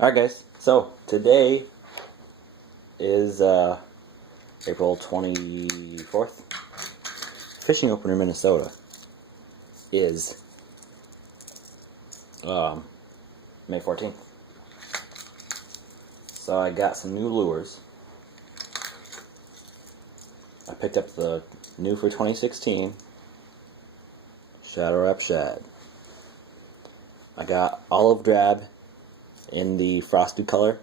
Alright guys, so today is April 24th. Fishing opener Minnesota is May 14th. So I got some new lures. I picked up the new for 2016 Shadow Wrap Shad. I got olive drab in the frosted color.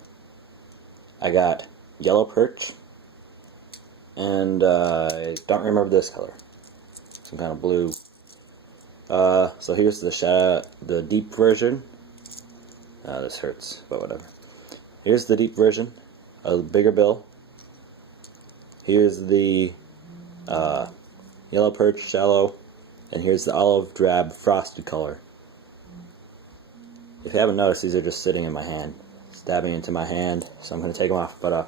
I got yellow perch, and I don't remember this color, some kind of blue. So here's the deep version. This hurts, but whatever. Here's the deep version, a bigger bill. Here's the yellow perch shallow, and here's the olive drab frosted color. If you haven't noticed, these are just sitting in my hand, stabbing into my hand, so I'm going to take them off, but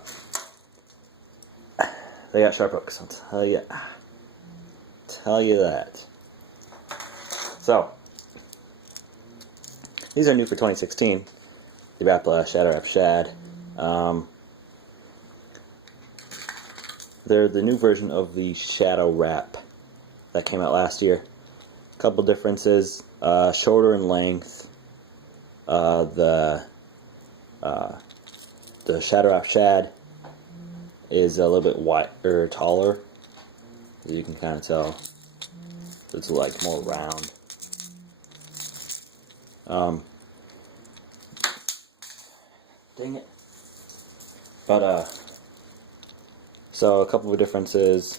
they got sharp hooks, I'll tell you that. So, these are new for 2016, the Rapala Shadow Wrap Shad. They're the new version of the Shadow Wrap that came out last year. A couple differences, shorter in length. The Shadow Wrap Shad is a little bit wider, taller. You can kind of tell it's like more round. Dang it. But so a couple of differences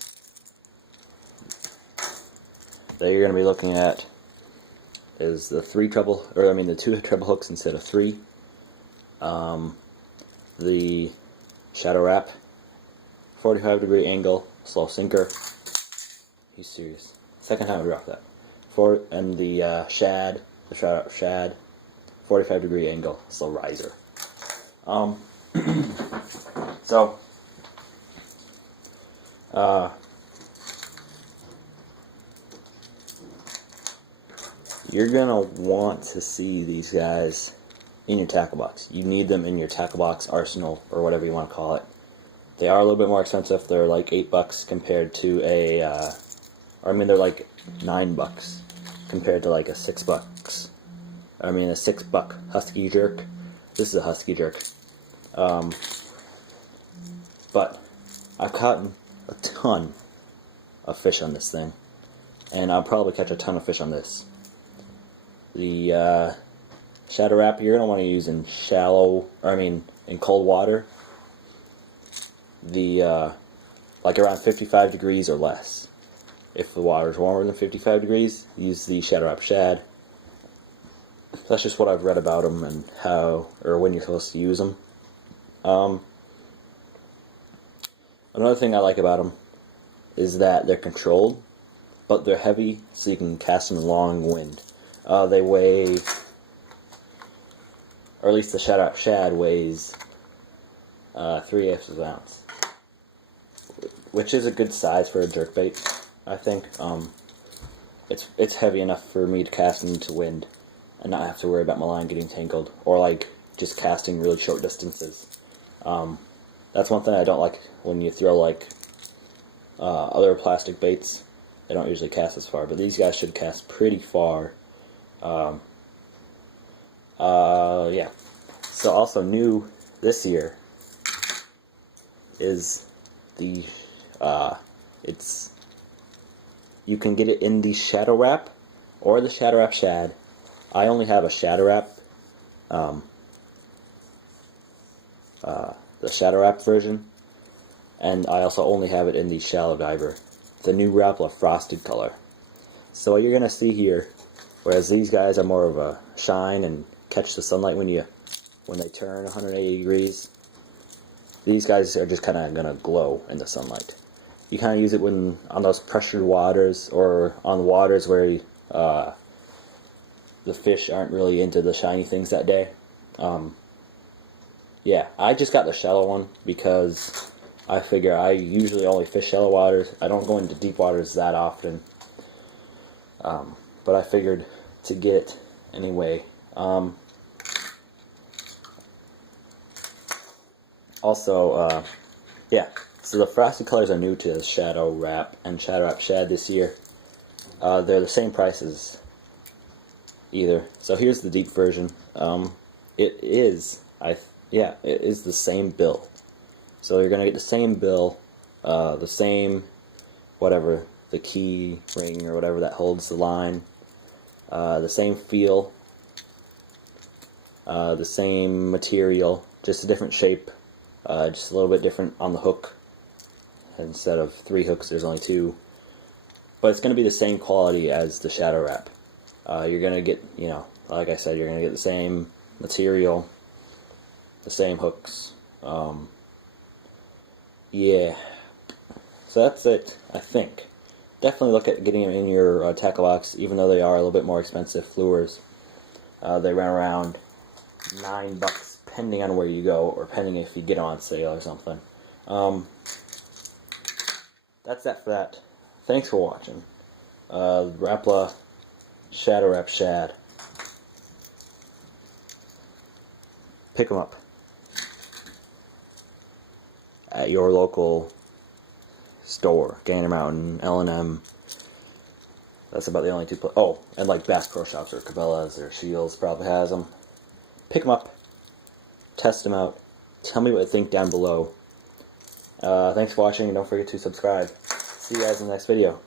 that you're going to be looking at is the the two treble hooks instead of three. The Shadow Wrap, 45-degree angle, slow sinker. He's serious. Second time I dropped that. And the Shad, the Shadow Wrap Shad, 45-degree angle, slow riser. So, you're gonna want to see these guys in your tackle box. You need them in your tackle box arsenal, or whatever you want to call it. They are a little bit more expensive. They're like $8 compared to they're like $9 compared to like a $6. a $6 husky jerk. This is a husky jerk. But I've caught a ton of fish on this thing, and I'll probably catch a ton of fish on this. The Shadow Wrap you're going to want to use in in cold water. Like around 55 degrees or less. If the water is warmer than 55 degrees, use the Shadow Wrap Shad. That's just what I've read about them and when you're supposed to use them. Another thing I like about them is that they're controlled, but they're heavy, so you can cast them in long wind. They weigh, or at least the Shadow Wrap Shad weighs 3/8 of an ounce, which is a good size for a jerkbait, I think. It's heavy enough for me to cast into wind and not have to worry about my line getting tangled, or like just casting really short distances. That's one thing I don't like when you throw like other plastic baits. They don't usually cast as far, but these guys should cast pretty far. Yeah. So also new this year is the you can get it in the Shadow Wrap or the Shadow Wrap Shad. I only have a Shadow Wrap, the Shadow Wrap version, and I also only have it in the Shallow Diver, the new Rapala frosted color. So what you're gonna see here, whereas these guys are more of a shine and catch the sunlight when they turn 180 degrees, these guys are just kind of gonna glow in the sunlight. You kind of use it on those pressured waters, or on waters where the fish aren't really into the shiny things that day. Yeah, I just got the shallow one because I figure I usually only fish shallow waters. I don't go into deep waters that often. But I figured to get it anyway. Also, yeah, so the frosted colors are new to the Shadow Wrap and Shadow Wrap Shad this year. They're the same prices either. So here's the deep version. It is the same bill. So you're gonna get the same bill, the same whatever, the key ring or whatever that holds the line, the same feel, the same material, just a different shape, just a little bit different on the hook. Instead of 3 hooks, there's only 2. But it's going to be the same quality as the Shadow Wrap. You're going to get, like I said, you're going to get the same material, the same hooks. Yeah. So that's it, I think. Definitely look at getting them in your tackle box, even though they are a little bit more expensive lures. They run around $9, depending on where you go, or depending if you get them on sale or something. That's that for that. Thanks for watching. Rapala Shadow Wrap Shad. Pick them up at your local store. Gander Mountain, L&M. That's about the only 2 places. Oh, and like Bass Pro Shops or Cabela's or Shields probably has them. Pick them up. Test them out. Tell me what you think down below. Thanks for watching, and don't forget to subscribe. See you guys in the next video.